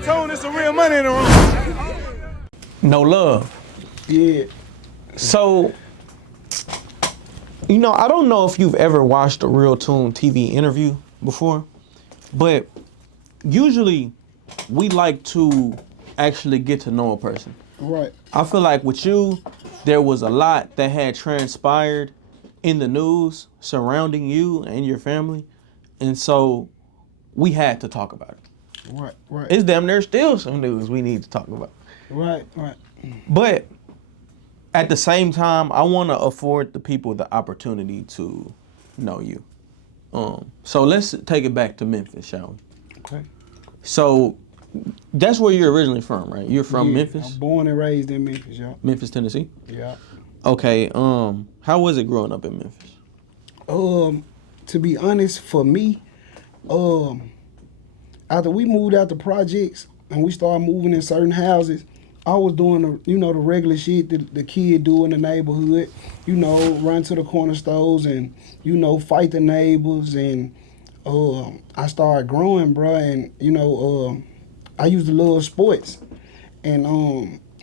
RealToon, there's some real money in the room. No love. Yeah. So, you know, I don't know if you've ever watched a RealToonTV interview before, but usually we like to actually get to know a person. Right. I feel like with you, there was a lot that had transpired in the news surrounding you and your family, and so we had to talk about it. Right, right. It's damn near still some news we need to talk about. Right, right. But at the same time, I want to afford the people the opportunity to know you. So let's take it back to Memphis, shall we? Okay. So that's where you're originally from, right? You're from Memphis? I'm born and raised in Memphis, yeah. Memphis, Tennessee? Yeah. Okay, how was it growing up in Memphis? To be honest, for me, after we moved out the projects and we started moving in certain houses, I was doing the regular shit that the kid do in the neighborhood, run to the corner stores and, fight the neighbors. And I started growing, bro, and, I used to love sports. And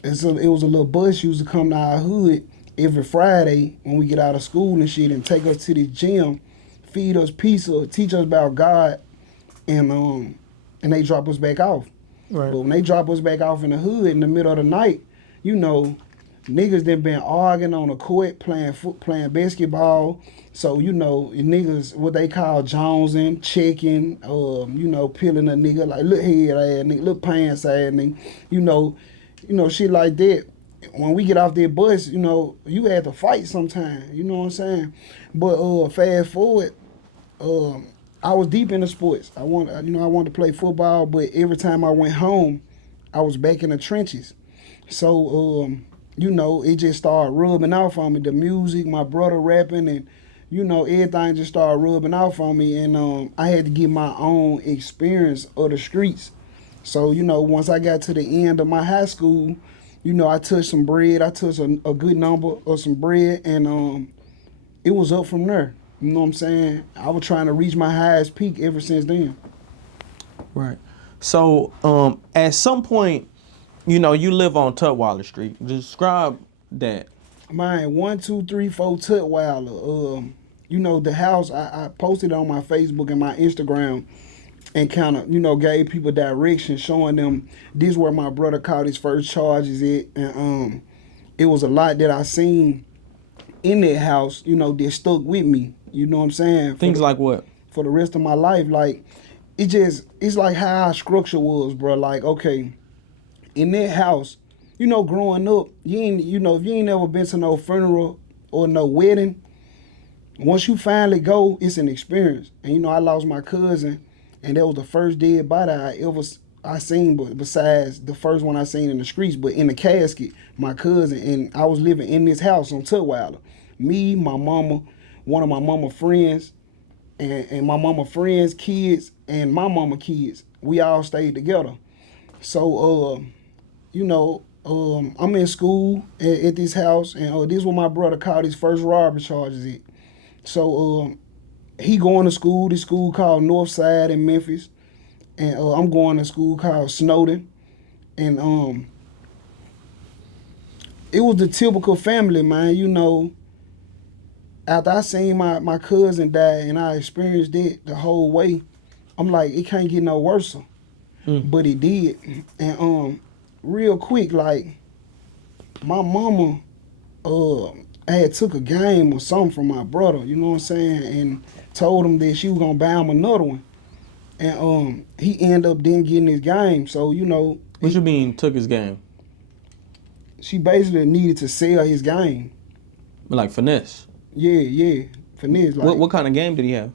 it was a little bus used to come to our hood every Friday when we get out of school and shit and take us to the gym, feed us pizza, teach us about God, and they drop us back off. Right. But when they drop us back off in the hood in the middle of the night, niggas done been arguing on the court, playing basketball. So, niggas, what they call jonesing, checking, peeling a nigga, like look head ass nigga, look pants ass nigga, shit like that. When we get off that bus, you had to fight sometime, you know what I'm saying? But fast forward, I was deep into sports. I wanted to play football, but every time I went home, I was back in the trenches. So, it just started rubbing off on me. The music, my brother rapping, and, everything just started rubbing off on me. And I had to get my own experience of the streets. So, once I got to the end of my high school, I touched some bread. I touched a good number of some bread, and it was up from there. You know what I'm saying? I was trying to reach my highest peak ever since then. Right. So at some point, you live on Tutwiler Street. Describe that. Mine, 1-2-3-4 Tutwiler. The house, I posted on my Facebook and my Instagram and kind of, gave people direction, showing them this where my brother caught his first charges at. And it was a lot that I seen in that house, that stuck with me. You know what I'm saying? Things like what? For the rest of my life. Like, it's like how our structure was, bro. Like, okay, in that house, growing up, if you ain't never been to no funeral or no wedding, once you finally go, it's an experience. And, I lost my cousin, and that was the first dead body I seen, but besides the first one I seen in the streets, but in the casket, my cousin, and I was living in this house on Tutwiler. Me, my mama, one of my mama friends, and my mama friends' kids, and my mama kids. We all stayed together. So, I'm in school at this house, and this is where my brother caught his first robbery charges at. So, he going to school, this school called Northside in Memphis, and I'm going to school called Snowden. And it was the typical family, man, After I seen my cousin die and I experienced it the whole way, I'm like, it can't get no worse. But it did. And real quick, like, my mama had took a game or something from my brother, you know what I'm saying, and told him that she was gonna buy him another one. And he ended up then getting his game. So, What you mean took his game? She basically needed to sell his game. Like finesse? Yeah, finesse. Like, what kind of game did he have?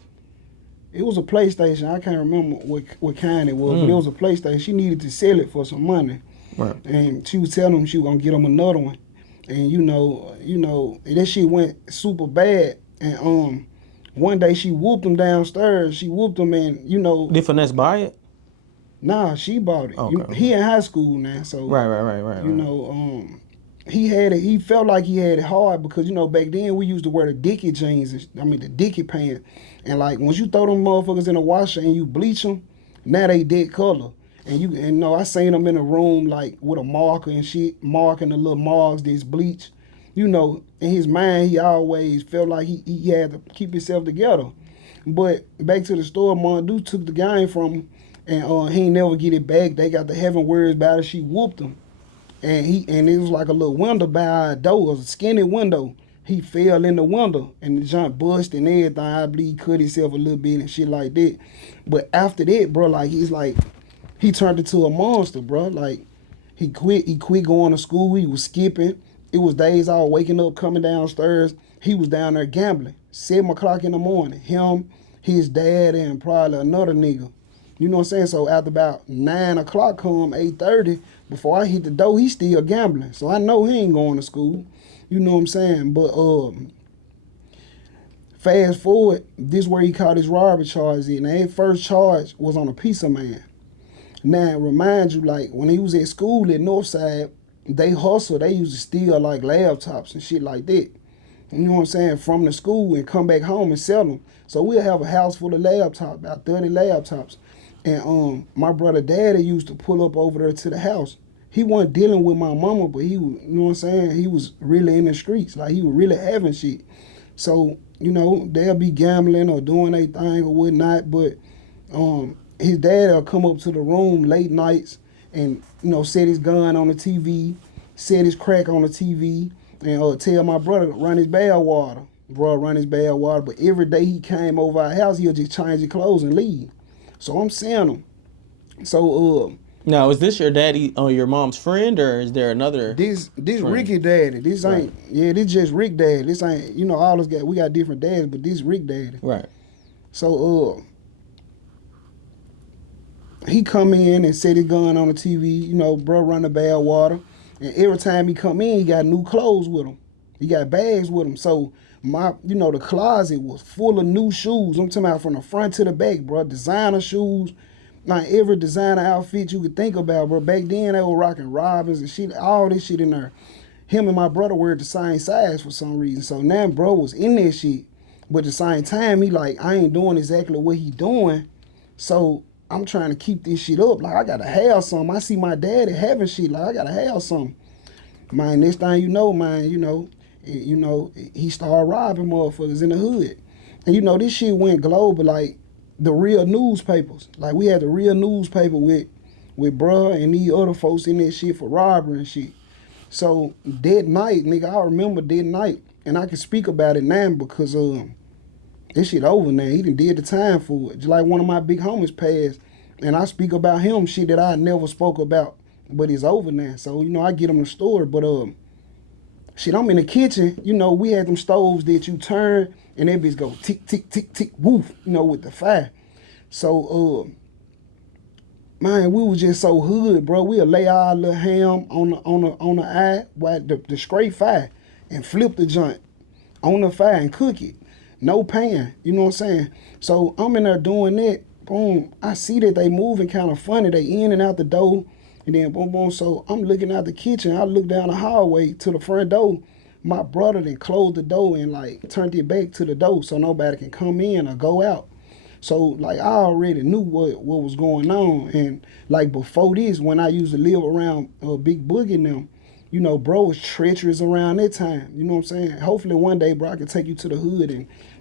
It was a PlayStation. I can't remember what kind it was, but it was a PlayStation. She needed to sell it for some money. Right. And she was telling him she was gonna get him another one. And that shit went super bad. And one day she whooped him downstairs. She whooped him, and Did Finesse buy it? Nah, she bought it. Okay. He in high school now, so Right. He had it. He felt like he had it hard because back then we used to wear the Dickie jeans. The Dickie pants, and like once you throw them motherfuckers in the washer and you bleach them, now they dead color. And no, I seen him in a room like with a marker and shit, marking the little marks, this bleach. You know, in his mind, he always felt like he had to keep himself together. But back to the story, Mondu took the game from him, and he ain't never get it back. They got the having words about it. She whooped him, and it was like a little window by our door, it was a skinny window. He fell in the window, and the junk bust and everything. I believe he cut himself a little bit and shit like that. But after that, bro, like he turned into a monster, bro. Like he quit going to school. He was skipping. It was days I was waking up, coming downstairs. He was down there gambling. 7 o'clock in the morning. Him, his dad, and probably another nigga. You know what I'm saying? So after about 9 o'clock come, 8:30, before I hit the door, he still gambling. So I know he ain't going to school. You know what I'm saying? But fast forward, this where he caught his robbery charge in. Now his first charge was on a pizza man. Now remind you, like when he was at school at Northside, they hustle. They used to steal like laptops and shit like that. You know what I'm saying? From the school and come back home and sell them. So we'll have a house full of laptops, about 30 laptops. And my brother daddy used to pull up over there to the house. He wasn't dealing with my mama, but he was, you know what I'm saying? He was really in the streets. Like he was really having shit. So, you know, they'll be gambling or doing their thing or whatnot, but his dad will come up to the room late nights and, you know, set his gun on the TV, set his crack on the TV, and tell my brother to run his bad water. Bro, run his bad water. But every day he came over our house, he'll just change his clothes and leave. So I'm seeing him. So now, is this your daddy or your mom's friend, or is there another? This friend? Ricky daddy. This ain't this just Rick daddy. This ain't, you know, all us guys, we got different dads, but this Rick daddy. Right. So he come in and set his gun on the TV, you know, bro run the bad water. And every time he come in, he got new clothes with him. He got bags with him. So the closet was full of new shoes. I'm talking about from the front to the back, bro. Designer shoes. Like every designer outfit you could think about, bro. Back then they were rocking Robins and shit, all this shit in there. Him and my brother were the same size for some reason. So now bro was in that shit. But at the same time, he like, I ain't doing exactly what he doing. So I'm trying to keep this shit up. Like I gotta have something. I see my daddy having shit. Like I gotta have something. Man, next thing you know, man, he started robbing motherfuckers in the hood. And this shit went global, like the real newspapers. Like we had the real newspaper with bruh and these other folks in that shit for robbery and shit. So that night, nigga, I remember that night. And I can speak about it now because this shit over now. He done did the time for it. Just like one of my big homies passed. And I speak about him, shit that I never spoke about. But it's over now. So, I get him the story. But shit, I'm in the kitchen. We had them stoves that you turn and that bitch go tick, tick, tick, tick, woof, with the fire. So, man, we was just so hood, bro. We'll lay our little ham on the eye while the straight fire and flip the joint on the fire and cook it. No pan, you know what I'm saying? So I'm in there doing that. Boom, I see that they moving kind of funny. They in and out the door. And then boom, boom. So I'm looking out the kitchen. I look down the hallway to the front door. My brother then closed the door and like turned it back to the door so nobody can come in or go out. So like I already knew what was going on. And like before this, when I used to live around Big Boogie and them, bro was treacherous around that time. You know what I'm saying? Hopefully one day, bro, I can take you to the hood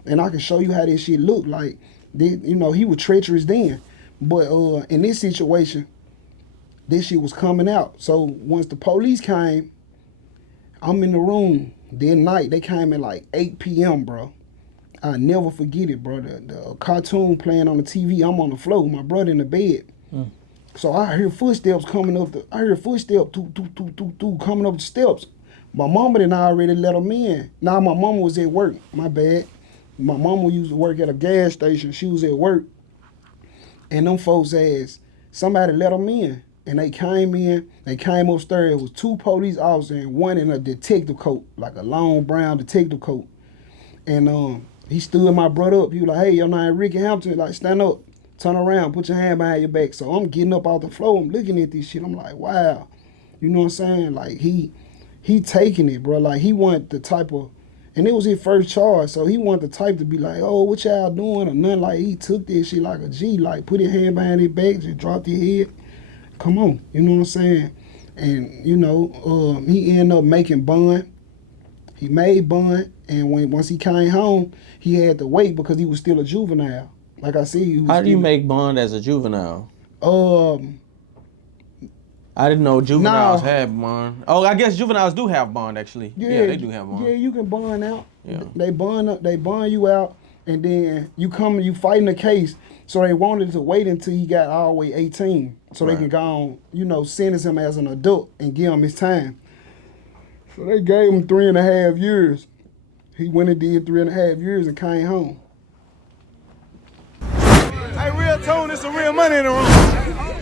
and I can show you how this shit looked like. He was treacherous then. But in this situation, this shit was coming out. So once the police came, I'm in the room. That night, they came at like 8 p.m., bro. I never forget it, bro. The cartoon playing on the TV. I'm on the floor. My brother in the bed. So I hear footsteps coming up. I hear footsteps, coming up the steps. My mama didn't already let them in. Now my mama was at work. My bad. My mama used to work at a gas station. She was at work. And them folks asked, somebody let them in. And they came in. They came upstairs. It was 2 police officers and one in a detective coat, like a long brown detective coat. And he stood my brother up. He was like, hey, your name Ricky Hampton. Like, stand up. Turn around, put your hand behind your back. So I'm getting up off the floor. I'm looking at this shit. I'm like, wow. You know what I'm saying? Like, he taking it, bro. Like, he wasn't the type of, and it was his first charge. So he wasn't the type to be like, oh, what y'all doing? Or nothing. Like, he took this shit like a G. Like, put his hand behind his back, just dropped his head. come on, you know what I'm saying? And you know, he ended up making bond. He made bond, and once he came home, he had to wait because he was still a juvenile. Like I said, he was How do you make bond as a juvenile? I didn't know juveniles had bond. Oh, I guess juveniles do have bond actually. Yeah, they do have bond. Yeah, you can bond out. Yeah. They bond you out, and then you fighting the case. So they wanted to wait until he got all the way 18, so they can go on, you know, sentence him as an adult and give him his time. So they gave him 3.5 years. He went and did 3.5 years and came home. Hey, RealToon, there's some real money in the room.